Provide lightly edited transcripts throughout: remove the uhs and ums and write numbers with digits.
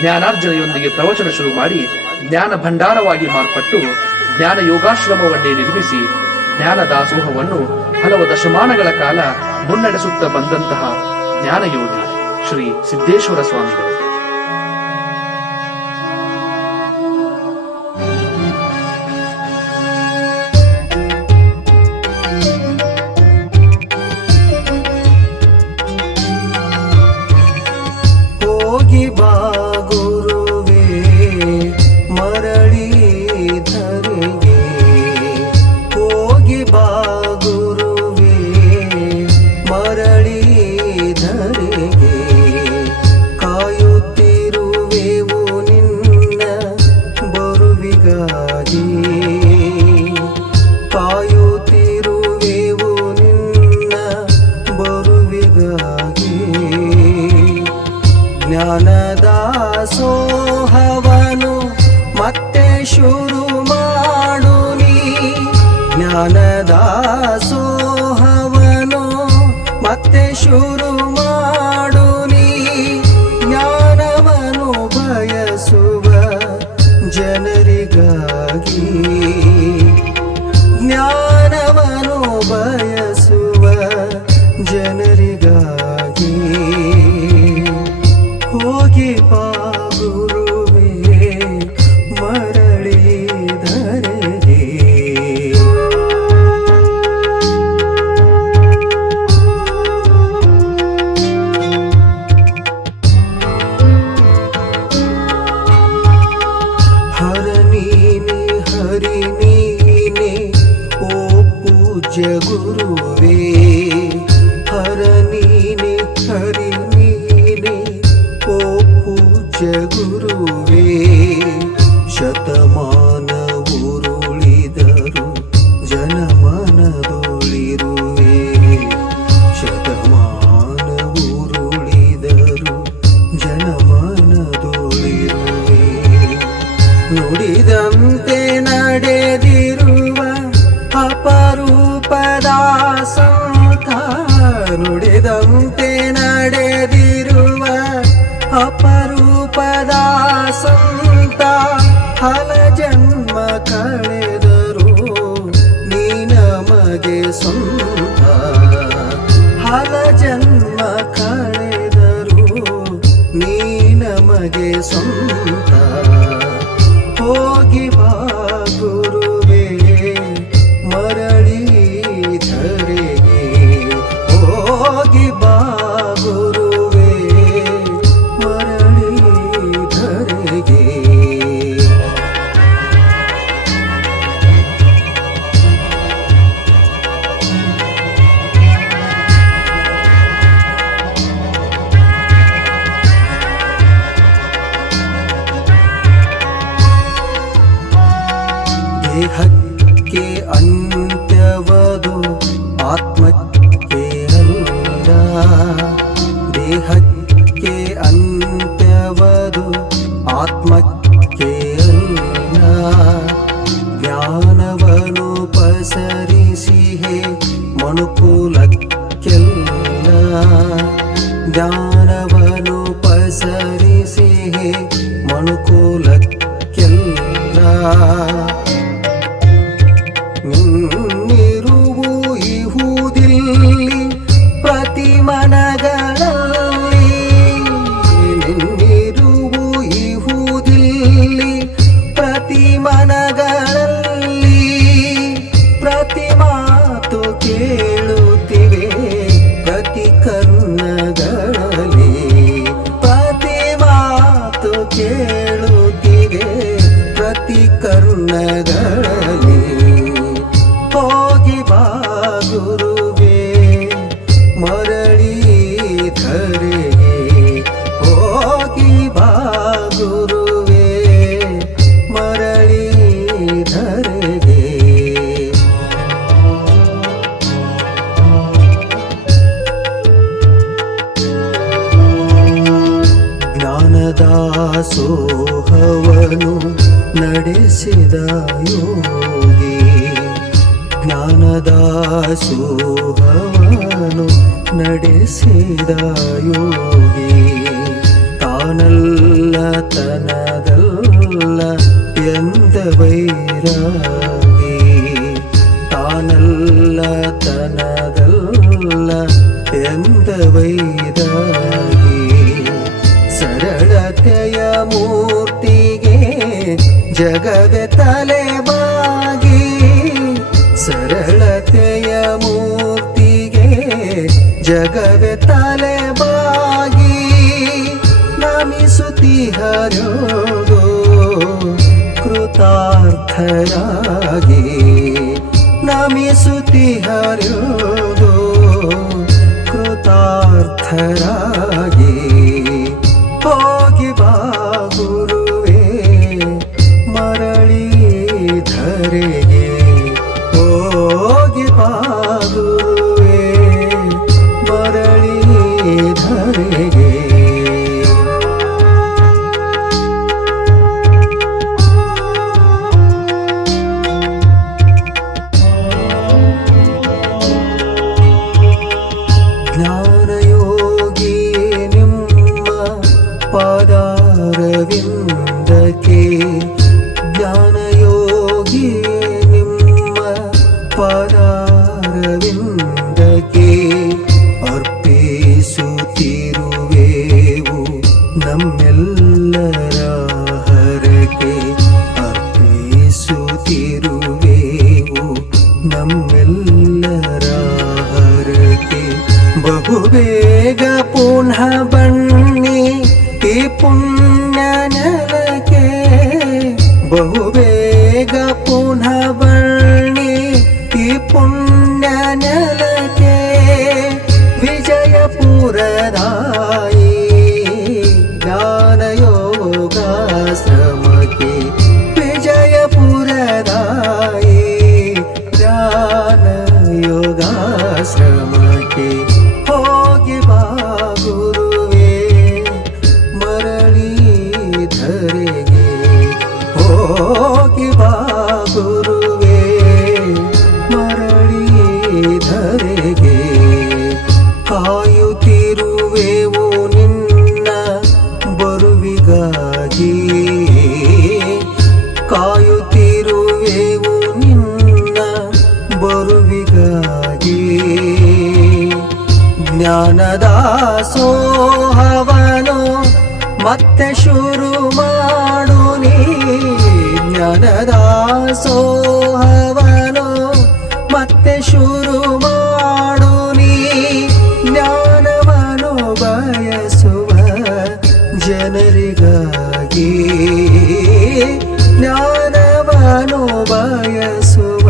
ಜ್ಞಾನಾರ್ಜನೆಯೊಂದಿಗೆ ಪ್ರವಚನ ಶುರು ಮಾಡಿ ಜ್ಞಾನ ಭಂಡಾರವಾಗಿ ಮಾರ್ಪಟ್ಟು ಜ್ಞಾನ ಯೋಗಾಶ್ರಮವನ್ನೇ ನಿರ್ಮಿಸಿ ಜ್ಞಾನ ದಾಸೋಹವನ್ನು ಹಲವು ದಶಮಾನಗಳ ಕಾಲ ಮುನ್ನಡೆಸುತ್ತಾ ಬಂದಂತಹ ಜ್ಞಾನಯೋಗಿ ಶ್ರೀ ಸಿದ್ದೇಶ್ವರ ಸ್ವಾಮಿಗಳು. ಹೋಗಿ ಬಾ ಗುರುವೇ ಮರಳಿ ಧರೆಗೆ, ಹೋಗಿ ಬಾ ಗುರುವೇ ಮರಳಿ ಧರೆಗೆ, ಕಾಯುತ್ತಿರುವೆವು ನಿನ್ನ ಬರುವಿಗಾಗಿ, ಕಾಯುತ್ತಿರುವೆವು ನಿನ್ನ ಬರುವಿಗಾಗಿ. ಜ್ಞಾನದಾಸೋಹವನು ಮತ್ತೆ ಶುರು ಮಾಡು ನೀ, ಜ್ಞಾನದಾಸೋಹವನು ಮತ್ತೆ ಶುರು ಮಾಡು ನೀ, ಜ್ಞಾನವನು ಬಯಸುವ ಜನರಿಗಾಗಿ, ಜ್ಞಾನವನು ಬಯಸುವ ಜನರಿಗಾಗಿ. ಹೋಗಿ ಬಾ ಗುರುವೇ ಮರಳಿ ಧರೆಗೆ. ಹರ ನೀನೆ ಹರಿ ನೀನೆ ಓ ಪೂಜ್ಯ ಗುರುವೇ, ಹರ ನೀನೆ ಹರಿ ನೀನೆ ಓ ಪೂಜ್ಯ ಗುರುವೇ. ಶತಮಾನ ಉರುಳಿದರು ಜನಮನದೊಳಿರುವೆ, ಶತಮಾನ ಉರುಳಿದರು ಜನಮನದೊಳಿರುವೆ. ನುಡಿದಂತೆ ನಡೆದಿರುವ ಅಪರೂಪದ ಸಂತ, ನುಡಿದಂತೆ ನಡೆದಿರುವ ಅಪರೂಪದ ಸಂತ, ಹಲ ಜನ್ಮ ಕಳೆದರು ನೀ ನಮಗೆ ಸ್ವಂತ, ಹಲ ಜನ್ಮ ಕಳೆದರು ನೀ ನಮಗೆ ಸ್ವಂತ. ಹೋಗಿ ಬಾ ಗುರುವೇ ಮರಳಿ ಧರೆಗೆ, ಹೋಗಿ ಬಾ ಗುರುವೇ ಮರಳಿ ಧರೆಗೆ. ದೇಹಕ್ಕೆ ಅಂತ್ಯವದು ಆತ್ಮಕ್ಕೆ ಅಲ್ಲ, ದೇಹಕ್ಕೆ ಅಂತ್ಯವದು ಆತ್ಮಕ್ಕೆ ಅಲ್ಲ. ಜ್ಞಾನವನು ಪಸರಿಸಿಹೆ ಮನುಕುಲಕ್ಕೆಲ್ಲ, ಜ್ಞಾನವನು ಪಸರಿಸಿಹೆ ಮನುಕುಲಕ್ಕೆಲ್ಲ. ನಿನ್ನಿರುವು ಇಹುದಿಲ್ಲಿ ಪ್ರತಿ ಮನಗಳಲ್ಲಿ, ನಿನ್ನಿರುವು ಇಹುದಿಲ್ಲಿ ಪ್ರತಿ ಮನಗಳಲ್ಲಿ. ಪ್ರತಿ ಮಾತು ಕೇಳುತ್ತಿವೆ ಪ್ರತಿ ಕರ್ಣಗಳಲ್ಲಿ, ಪ್ರತಿ ಮಾತು ಕೇಳುತ್ತಿವೆ ಪ್ರತಿ ಕರ್ಣಗಳಲ್ಲಿ. ಹೋಗಿ ಬಾ ಗುರುವೇ ಮರಳಿ ಧರೆಗೆ, ಹೋಗಿ ಬಾ ಗುರುವೇ ಮರಳಿ ಧರೆಗೆ. ಜ್ಞಾನದಾಸೋಹವನು ನಡೆಸಿದ ಯೋಗಿ, ಜ್ಞಾನದಾಸೋಹವನು ನಡೆಸಿದ ಯೋಗಿ. ತಾನಲ್ಲ ತಾನಲ್ಲತನದಲ್ಲ ಎಂದ ವೈರಾಗಿ ತಾನಲ್ಲತನದಲ್ಲ ಎಂದ ವೈರಾಗಿ ಸರಳತೆಯ ಮೂರ್ತಿಗೆ ಜಗವೇ ತಲೆಬಾಗಿ ಸರಳತೆಯ ಮೂರ್ತಿಗೆ ಜಗವೇ ತಲೆಬಾಗಿ ನಮಿಸುತ್ತಿಹರೋಗೋ ಕೃತಾರ್ಥರಾಗಿ ನಮಿಸುತ್ತಿಹರೋಗೋ ಕೃತಾರ್ಥರಾಗಿ ಹೋಗಿ ಬಾ ಗುರುವೇ ಮರಳಿ ಧರೆಗೆ ಹೋಗಿ ಬಾ ಗುರುವೇ ಮರಳಿ ಧರೆಗೆ ಜ್ಞಾನಯೋಗಿ ನಿಮ್ಮ ಪಾದಾರವಿಂದಕ್ಕೆ ಜ್ಞಾನಯೋಗಿ ನಿಮ್ಮ ಪಾದಾರವಿಂದಕ್ಕೆ ಅರ್ಪಿಸುತ್ತಿರುವೆವು ನಮ್ಮೆಲ್ಲರ ಹರಕೆ ಅರ್ಪಿಸುತ್ತಿರುವೆವು ನಮ್ಮೆಲ್ಲರ ಹರಕೆ ಬಹುಬೇಗ ಪುನಃ ಬನ್ನಿ ಈ ಪುಣ್ಯ ನೆಲಕ್ಕೆ ಬಹುಬೇಗ ಪುನಃ ಬನ್ನಿ ಈ ಪುಣ್ಯ ನೆಲಕ್ಕೆ ವಿಜಯಪುರದಾಯಿ ಜ್ಞಾನಯೋಗಾಶ್ರಮಕ್ಕೆ ವಿಜಯಪುರದಾಯಿ ಜ್ಞಾನಯೋಗಾಶ್ರಮಕ್ಕೆ ಹೋಗಿ ಬಾ ಗುರುವೇ ಮರಳಿ ಧರೆಗೆ ಹೋಗಿ ಬಾ ಗುರುವೇ ಮರಳಿ ಧರೆಗೆ ಕಾಯುತ್ತಿರುವೆವು ನಿನ್ನ ಬರುವಿಗಾಗಿ ಕಾಯುತ್ತಿರುವೆವು ನಿನ್ನ ಬರುವಿಗಾಗಿ ಜ್ಞಾನದ ಸೋಹವನು ಮತ್ತೆ ಶುರು ಮಾಡು ನೀ ಜ್ಞಾನದ ಸೋಹವನು ಮತ್ತೆ ಶುರು ಮಾಡು ನೀ ಜ್ಞಾನವನ್ನು ಬಯಸುವ ಜನರಿಗಾಗಿ ಜ್ಞಾನವನ್ನು ಬಯಸುವ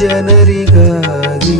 ಜನರಿಗಾಗಿ